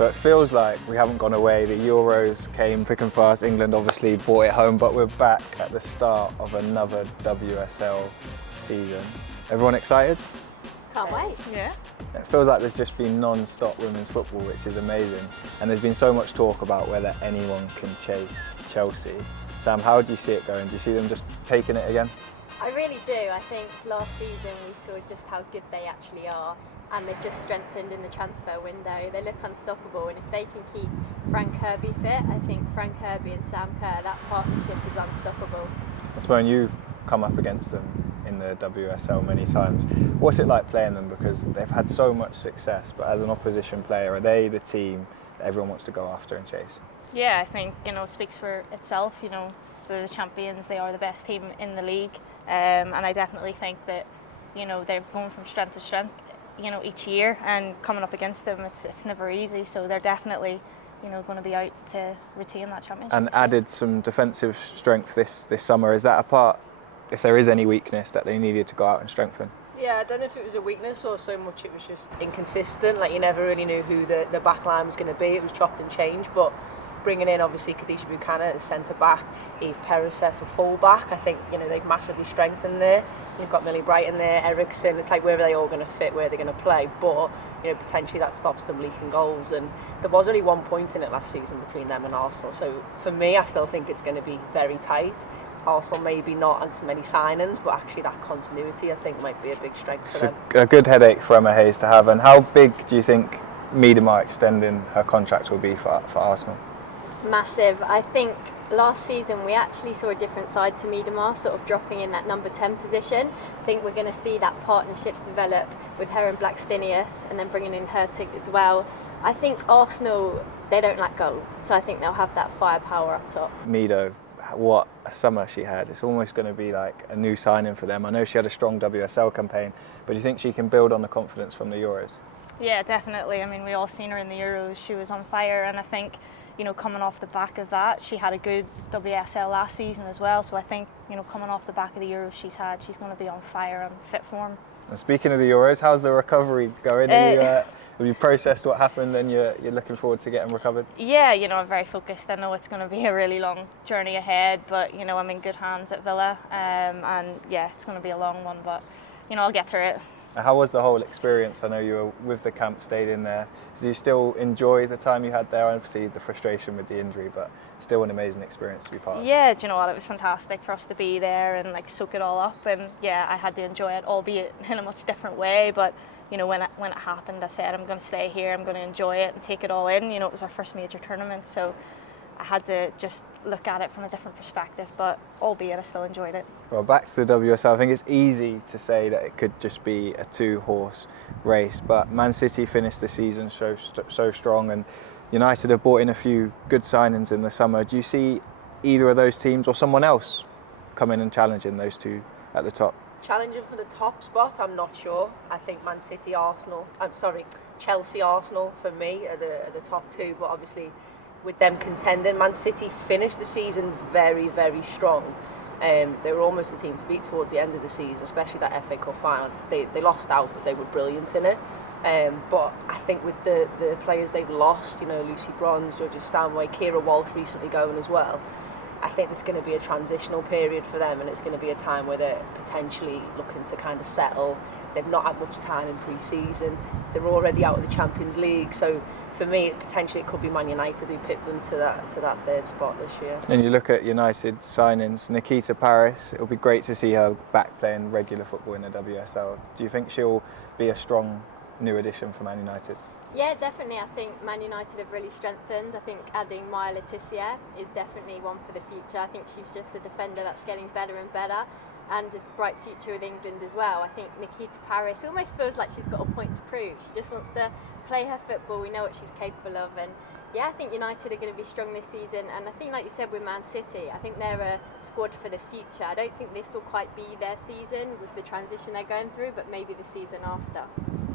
So it feels like we haven't gone away. The Euros came thick and fast. England obviously brought it home, but we're back at the start of another WSL season. Everyone excited? Can't wait. Yeah. It feels like there's just been non-stop women's football, which is amazing. And there's been so much talk about whether anyone can chase Chelsea. Sam, how do you see it going? Do you see them just taking it again? I really do. I think last season we saw just how good they actually are, and they've just strengthened in the transfer window. They look unstoppable, and if they can keep Frank Kirby fit, I think Frank Kirby and Sam Kerr, that partnership is unstoppable. Simone, you've come up against them in the WSL many times. What's it like playing them? Because they've had so much success, but as an opposition player, are they the team that everyone wants to go after and chase? Yeah, I think, it speaks for itself. They're the champions, they are the best team in the league. And I definitely think that, they're going from strength to strength, each year, and coming up against them, it's never easy. So they're definitely, going to be out to retain that championship. And added some defensive strength this summer. Is that a part, if there is any weakness, that they needed to go out and strengthen? Yeah, I don't know if it was a weakness or so much it was just inconsistent. Like, you never really knew who the back line was going to be. It was chopped and changed, but bringing in obviously Kadisha Buchanan as centre back, Eve Perisset for full back, I think they've massively strengthened there. You've got Millie Brighton there, Eriksson. It's like, where are they all going to fit, where they're going to play, but potentially that stops them leaking goals. And there was only 1 point in it last season between them and Arsenal, so for me I still think it's going to be very tight. Arsenal maybe not as many signings, but actually that continuity I think might be a big strength for them. A good headache for Emma Hayes to have. And how big do you think Mido extending her contract will be for Arsenal? Massive. I think last season we actually saw a different side to Miedema, sort of dropping in that number 10 position. I think we're going to see that partnership develop with her and Blackstenius, and then bringing in Hurtig as well. I think Arsenal, they don't lack goals, so I think they'll have that firepower up top. Mido, what a summer she had. It's almost going to be like a new signing for them. I know she had a strong WSL campaign, but do you think she can build on the confidence from the Euros? Yeah, definitely. I mean, we all seen her in the Euros. She was on fire, and I think, coming off the back of that, she had a good WSL last season as well. So I think, coming off the back of the Euros she's had, she's going to be on fire and fit form. And speaking of the Euros, how's the recovery going? Have you processed what happened and you're looking forward to getting recovered? Yeah, I'm very focused. I know it's going to be a really long journey ahead, but, I'm in good hands at Villa. And yeah, it's going to be a long one, but, I'll get through it. How was the whole experience? I know you were with the camp, stayed in there. Do you still enjoy the time you had there? Obviously the frustration with the injury, but still an amazing experience to be part of. Yeah, do you know what? It was fantastic for us to be there and soak it all up. And yeah, I had to enjoy it, albeit in a much different way. But when it happened, I said I'm going to stay here. I'm going to enjoy it and take it all in. It was our first major tournament, so I had to just look at it from a different perspective, but albeit I still enjoyed it. Well, back to the WSL, I think it's easy to say that it could just be a two-horse race, but Man City finished the season so strong, and United have brought in a few good signings in the summer. Do you see either of those teams or someone else come in and challenging those two at the top? Challenging for the top spot, I'm not sure. I think Chelsea, Arsenal for me are the top two, but obviously with them contending, Man City finished the season very, very strong. They were almost the team to beat towards the end of the season, especially that FA Cup final. They lost out, but they were brilliant in it. But I think with the players they've lost, Lucy Bronze, Georgia Stanway, Kira Walsh recently going as well, I think it's going to be a transitional period for them, and it's going to be a time where they're potentially looking to kind of settle. They've not had much time in pre-season. They're already out of the Champions League, so for me, potentially it could be Man United who pick them to that third spot this year. And you look at United's signings, Nikita Paris, it'll be great to see her back playing regular football in the WSL. Do you think she'll be a strong new addition for Man United? Yeah, definitely. I think Man United have really strengthened. I think adding Maya Letizia is definitely one for the future. I think she's just a defender that's getting better and better, and a bright future with England as well. I think Nikita Paris almost feels like she's got a point to prove. She just wants to play her football. We know what she's capable of, and yeah, I think United are going to be strong this season. And I think, like you said, with Man City, I think they're a squad for the future. I don't think this will quite be their season with the transition they're going through, but maybe the season after.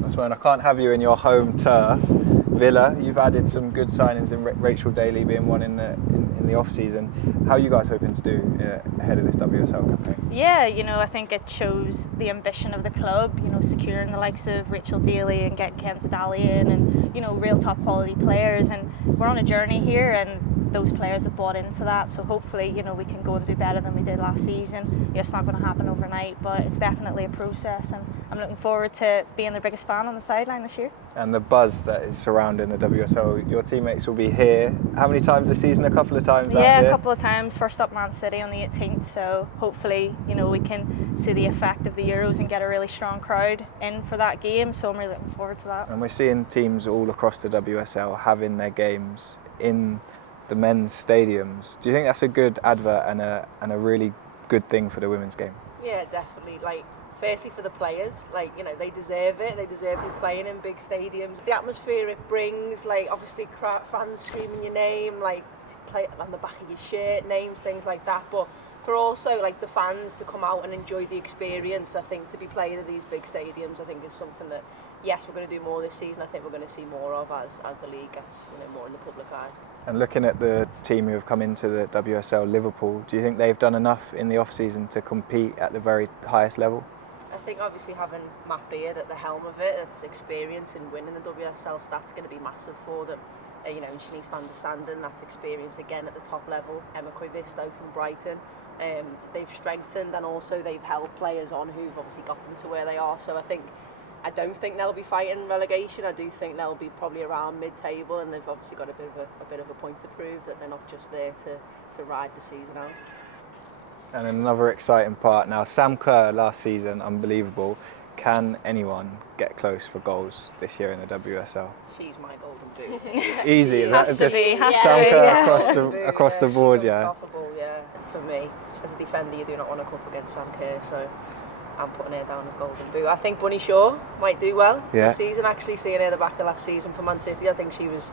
That's when I can't have you in your home turf. Villa, you've added some good signings in Rachel Daly being one in the in the off season. How are you guys hoping to do ahead of this WSL campaign? Yeah, I think it shows the ambition of the club, securing the likes of Rachel Daly and getting Kenza Daly in, and, real top quality players. And we're on a journey here, and those players have bought into that. So hopefully, we can go and do better than we did last season. It's not going to happen overnight, but it's definitely a process. And I'm looking forward to being the biggest fan on the sideline this year. And the buzz that is surrounding the WSL, your teammates will be here. How many times this season? A couple of times out Yeah, here? a couple of times. First up Man City on the 18th, so hopefully, we can see the effect of the Euros and get a really strong crowd in for that game, so I'm really looking forward to that. And we're seeing teams all across the WSL having their games in the men's stadiums. Do you think that's a good advert and a really good thing for the women's game? Yeah, definitely. Firstly for the players, they deserve it. They deserve to be playing in big stadiums. The atmosphere it brings, obviously fans screaming your name, play on the back of your shirt, names, things like that. But for also the fans to come out and enjoy the experience, I think to be playing in these big stadiums, I think is something that, yes, we're going to do more this season. I think we're going to see more of as the league gets more in the public eye. And looking at the team who have come into the WSL, Liverpool, do you think they've done enough in the off-season to compete at the very highest level? I think obviously having Matt Beard at the helm of it, it's experience in winning the WSL, so that's going to be massive for them. And Shanice van der Sanden, that's experience again at the top level. Emma Koivisto from Brighton. They've strengthened and also they've held players on who've obviously got them to where they are. So I don't think they'll be fighting relegation. I do think they'll be probably around mid-table, and they've obviously got a bit of a point to prove that they're not just there to ride the season out. And another exciting part now, Sam Kerr last season, unbelievable. Can anyone get close for goals this year in the WSL? She's my golden boot. Easy, is that Has just to be, has Sam to be, Kerr yeah. across the board, she's yeah? unstoppable, yeah. For me, as a defender, you do not want to come up against Sam Kerr, so I'm putting her down as golden boot. I think Bunny Shaw might do well this season. Actually, seeing her at the back of last season for Man City, I think she was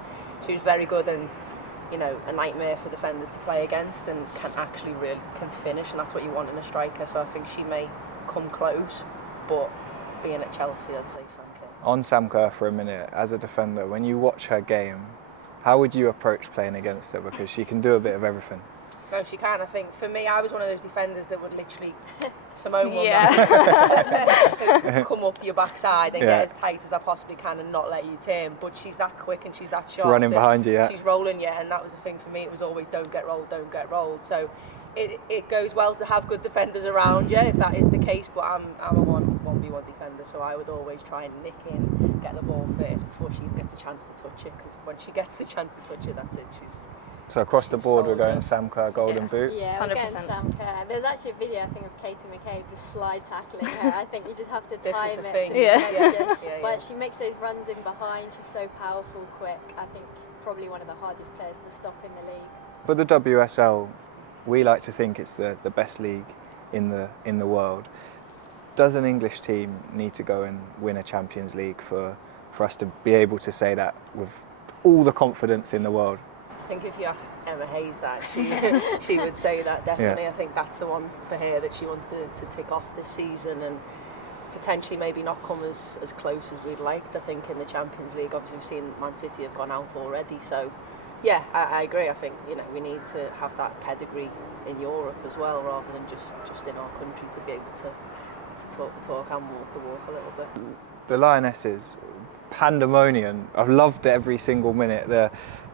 very good and a nightmare for defenders to play against, and can finish, and that's what you want in a striker. So I think she may come close, but being at Chelsea, I'd say Sam Kerr. On Sam Kerr for a minute, as a defender, when you watch her game, how would you approach playing against her? Because she can do a bit of everything. No, she can. I think for me, I was one of those defenders that would literally Simone will come up your backside and get as tight as I possibly can and not let you turn. But she's that quick and she's that sharp. Running behind you, yeah. She's rolling you, and that was the thing for me. It was always don't get rolled, don't get rolled. So it goes well to have good defenders around you if that is the case. But I'm a 1v1 defender, so I would always try and nick in, get the ball first before she gets a chance to touch it. Because when she gets the chance to touch it, that's it. So across the board, we're going Sam Kerr, golden boot. Yeah, 100%. we're getting Sam Kerr. There's actually a video, I think, of Katie McCabe just slide tackling her. I think you just have to time it to perfection. But she makes those runs in behind. She's so powerful, quick. I think she's probably one of the hardest players to stop in the league. For the WSL, we like to think it's the best league in the world. Does an English team need to go and win a Champions League for us to be able to say that with all the confidence in the world? I think if you asked Emma Hayes that, she would say that definitely. Yeah. I think that's the one for her that she wants to tick off this season, and potentially maybe not come as close as we'd like. I think in the Champions League, obviously we've seen Man City have gone out already. So yeah, I agree. I think we need to have that pedigree in Europe as well, rather than just in our country, to be able to talk the talk and walk the walk a little bit. The Lionesses, pandemonium. I've loved every single minute.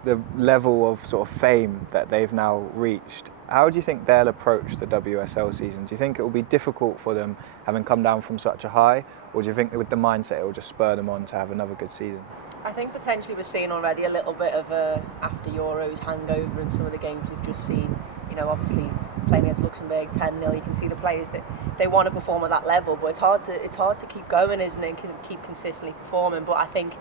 The level of sort of fame that they've now reached. How do you think they'll approach the WSL season? Do you think it will be difficult for them having come down from such a high, or do you think that with the mindset it will just spur them on to have another good season? I think potentially we're seeing already a little bit of a after Euros hangover in some of the games we've just seen. Obviously playing against Luxembourg 10-0, you can see the players that they want to perform at that level, but it's hard to keep going, isn't it, and keep consistently performing. But I think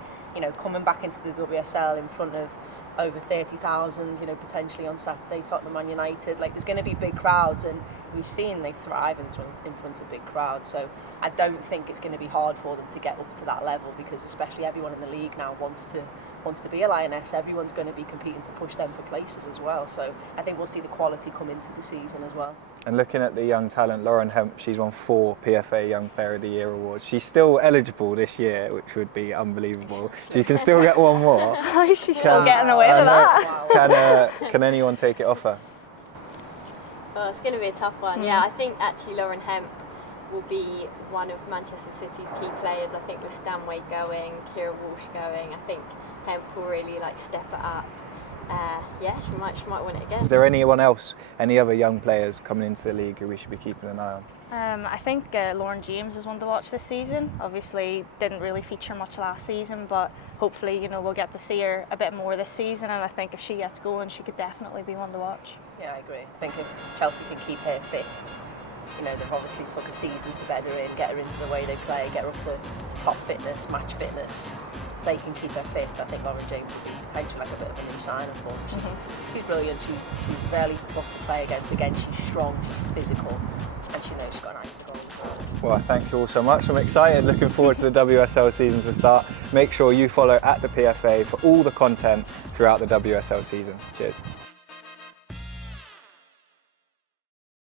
coming back into the WSL in front of over 30,000, potentially on Saturday, Tottenham and United. There's going to be big crowds, and we've seen they thrive in front of big crowds. So I don't think it's going to be hard for them to get up to that level, because especially everyone in the league now wants to be a Lioness. Everyone's going to be competing to push them for places as well. So I think we'll see the quality come into the season as well. And looking at the young talent, Lauren Hemp, she's won 4 PFA Young Player of the Year awards. She's still eligible this year, which would be unbelievable. She can still get one more. She's still getting away with that. Can anyone take it off her? Well, it's going to be a tough one. Yeah, I think actually Lauren Hemp will be one of Manchester City's key players. I think with Stanway going, Kira Walsh going, I think Hemp will really like step it up. Yeah, she might win it again. Is there anyone else, any other young players coming into the league who we should be keeping an eye on? I think Lauren James is one to watch this season. Obviously didn't really feature much last season, but hopefully, you know, we'll get to see her a bit more this season, and I think if she gets going, she could definitely be one to watch. Yeah, I agree. I think if Chelsea can keep her fit, you know, they've obviously took a season to bed her in, get her into the way they play, get her up to top fitness, match fitness. If they can keep her fit, I think Lauren James will be potentially like a bit of a new signing for them. She's brilliant, she's fairly tough to play against. Again, she's strong, she's physical, and she knows she's got an eye for the goal. Well, thank you all so much. I'm excited, looking forward to the WSL season to start. Make sure you follow @the PFA for all the content throughout the WSL season. Cheers.